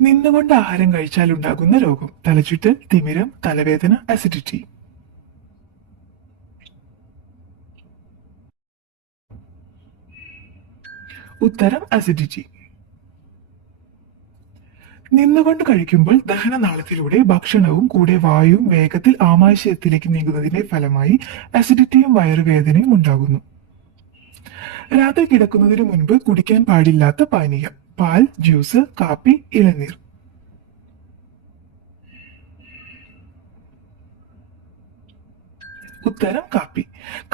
നിന്നുകൊണ്ട് ആഹാരം കഴിച്ചാൽ ഉണ്ടാകുന്ന രോഗം: തലചുറ്റൽ, തിമിരം, തലവേദന, അസിഡിറ്റി. ഉത്തരം അസിഡിറ്റി. നിന്നുകൊണ്ട് കഴിക്കുമ്പോൾ ദഹനനാളത്തിലൂടെ ഭക്ഷണവും കൂടെ വായുവും വേഗത്തിൽ ആമാശയത്തിലേക്ക് നീങ്ങുന്നതിന്റെ ഫലമായി അസിഡിറ്റിയും വയറുവേദനയും ഉണ്ടാകുന്നു. രാത്രി കിടക്കുന്നതിന് മുൻപ് കുടിക്കാൻ പാടില്ലാത്ത പാനീയം: പാൽ, ജ്യൂസ്, കാപ്പി, ഇളനീർ. ഉത്തരം കാപ്പി.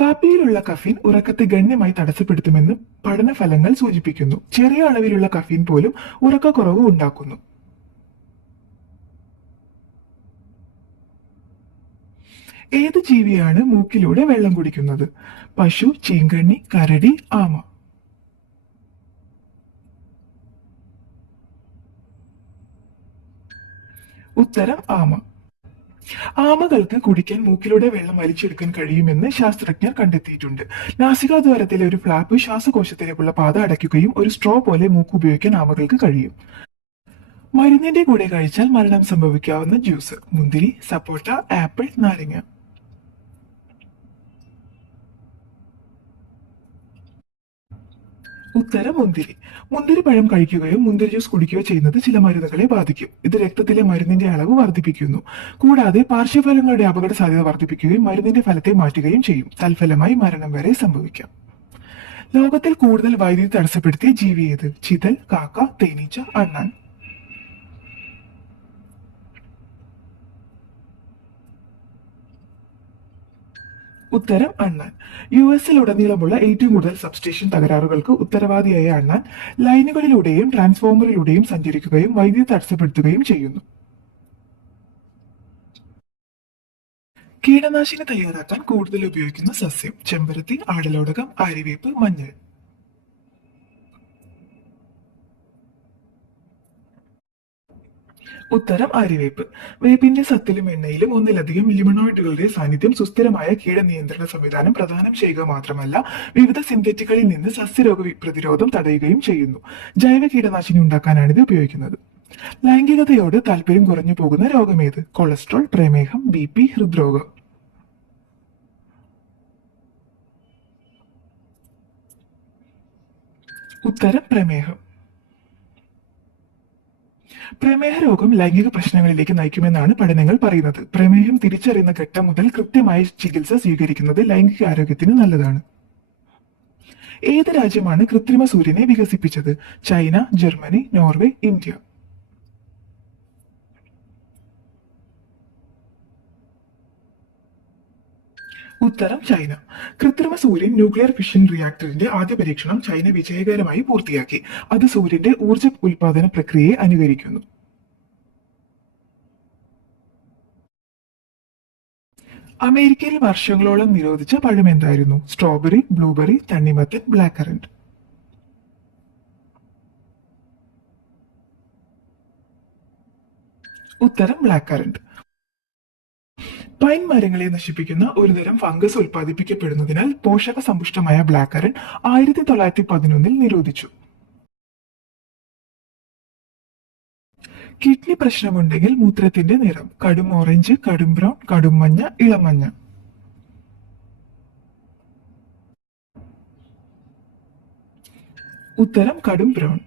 കാപ്പിയിലുള്ള കഫീൻ ഉറക്കത്തെ ഗണ്യമായി തടസ്സപ്പെടുത്തുമെന്ന് പഠനഫലങ്ങൾ സൂചിപ്പിക്കുന്നു. ചെറിയ അളവിലുള്ള കഫീൻ പോലും ഉറക്കക്കുറവ് ഉണ്ടാക്കുന്നു. ഏത് ജീവിയാണ് മൂക്കിലൂടെ വെള്ളം കുടിക്കുന്നത്? പശു, ചീങ്കണ്ണി, കരടി, ആമ. ഉത്തരം ആമ. ആമകൾക്ക് കുടിക്കാൻ മൂക്കിലൂടെ വെള്ളം വലിച്ചെടുക്കാൻ കഴിയുമെന്ന് ശാസ്ത്രജ്ഞർ കണ്ടെത്തിയിട്ടുണ്ട്. നാസികാദ്വാരത്തിലെ ഒരു ഫ്ലാപ്പ് ശ്വാസകോശത്തിലേക്കുള്ള പാത അടയ്ക്കുകയും ഒരു സ്ട്രോ പോലെ മൂക്ക് ഉപയോഗിക്കാൻ ആമകൾക്ക് കഴിയും. മരുന്നിന്റെ കൂടെ കഴിച്ചാൽ മരണം സംഭവിക്കാവുന്ന ജ്യൂസ്: മുന്തിരി, സപ്പോട്ട, ആപ്പിൾ, നാരങ്ങ. ഉത്തരം മുന്തിരി. മുന്തിരി പഴം കഴിക്കുകയോ മുന്തിരി ജ്യൂസ് കുടിക്കുകയോ ചെയ്യുന്നത് ചില മരുന്നുകളെ ബാധിക്കും. ഇത് രക്തത്തിലെ മരുന്നിന്റെ അളവ് വർദ്ധിപ്പിക്കുന്നു. കൂടാതെ പാർശ്വഫലങ്ങളുടെ അപകട സാധ്യത വർദ്ധിപ്പിക്കുകയും മരുന്നിന്റെ ഫലത്തെ മാറ്റുകയും ചെയ്യും. തൽഫലമായി മരണം വരെ സംഭവിക്കാം. ലോകത്തിൽ കൂടുതൽ വൈദ്യുതി തടസ്സപ്പെടുത്തിയ ജീവി ഏത്? ചിതൽ, കാക്ക, തേനീച്ച, അണ്ണാൻ. ഉത്തരം അണ്ണാൻ. US-ലുടനീളമുള്ള ഏറ്റവും കൂടുതൽ സബ്സ്റ്റേഷൻ തകരാറുകൾക്ക് ഉത്തരവാദിയായ അണ്ണാൻ ലൈനുകളിലൂടെയും ട്രാൻസ്ഫോമറിലൂടെയും സഞ്ചരിക്കുകയും വൈദ്യുതി തടസ്സപ്പെടുത്തുകയും ചെയ്യുന്നു. കീടനാശിനി തയ്യാറാക്കാൻ കൂടുതൽ ഉപയോഗിക്കുന്ന സസ്യം: ചെമ്പരത്തി, ആടലോടകം, ആര്യവേപ്പ്, മഞ്ഞൾ. ഉത്തരം ആര്യവേപ്പ്. വേപ്പിന്റെ സത്തിലും എണ്ണയിലും ഒന്നിലധികം ലിമണോയിഡുകളുടെ സാന്നിധ്യം സുസ്ഥിരമായ കീടനിയന്ത്രണ സംവിധാനം പ്രദാനം ചെയ്യുക മാത്രമല്ല, വിവിധ സിന്തറ്റിക്കുകളിൽ നിന്ന് സസ്യരോഗ പ്രതിരോധം തടയുകയും ചെയ്യുന്നു. ജൈവ കീടനാശിനി ഉണ്ടാക്കാനാണ് ഇത് ഉപയോഗിക്കുന്നത്. ലൈംഗികതയോട് താല്പര്യം കുറഞ്ഞു പോകുന്ന രോഗമേത്? കൊളസ്ട്രോൾ, പ്രമേഹം, BP, ഹൃദ്രോഗം. ഉത്തരം പ്രമേഹം. പ്രമേഹ രോഗം ലൈംഗിക പ്രശ്നങ്ങളിലേക്ക് നയിക്കുമെന്നാണ് പഠനങ്ങൾ പറയുന്നത്. പ്രമേഹം തിരിച്ചറിയുന്ന ഘട്ടം മുതൽ കൃത്യമായ ചികിത്സ സ്വീകരിക്കുന്നത് ലൈംഗിക ആരോഗ്യത്തിന് നല്ലതാണ്. ഏത് രാജ്യമാണ് കൃത്രിമ സൂര്യനെ വികസിപ്പിച്ചത്? China, Germany, Norway, India. ഉത്തരം ചൈന. കൃത്രിമ സൂര്യൻ ന്യൂക്ലിയർ ഫിഷൻ റിയാക്ടറിന്റെ ആദ്യ പരീക്ഷണം ചൈന വിജയകരമായി പൂർത്തിയാക്കി. അത് സൂര്യന്റെ ഊർജ്ജ ഉൽപാദന പ്രക്രിയയെ അനുകരിക്കുന്നു. അമേരിക്കയിൽ വർഷങ്ങളോളം നിരോധിച്ച പഴം എന്തായിരുന്നു? സ്ട്രോബെറി, ബ്ലൂബെറി, തണ്ണിമത്തൻ, ബ്ലാക്ക് കറന്റ്. ഉത്തരം ബ്ലാക്ക് കറന്റ്. പൈൻ മരങ്ങളെ നശിപ്പിക്കുന്ന ഒരുതരം ഫംഗസ് ഉൽപ്പാദിപ്പിക്കപ്പെടുന്നതിനാൽ പോഷക സമ്പുഷ്ടമായ ബ്ലാക്ക് കറന്റ് 1911 നിരോധിച്ചു. കിഡ്നി പ്രശ്നമുണ്ടെങ്കിൽ മൂത്രത്തിന്റെ നിറം: കടും ഓറഞ്ച്, കടും ബ്രൗൺ, കടും മഞ്ഞ, ഇളം മഞ്ഞ. ഉത്തരം കടും ബ്രൗൺ.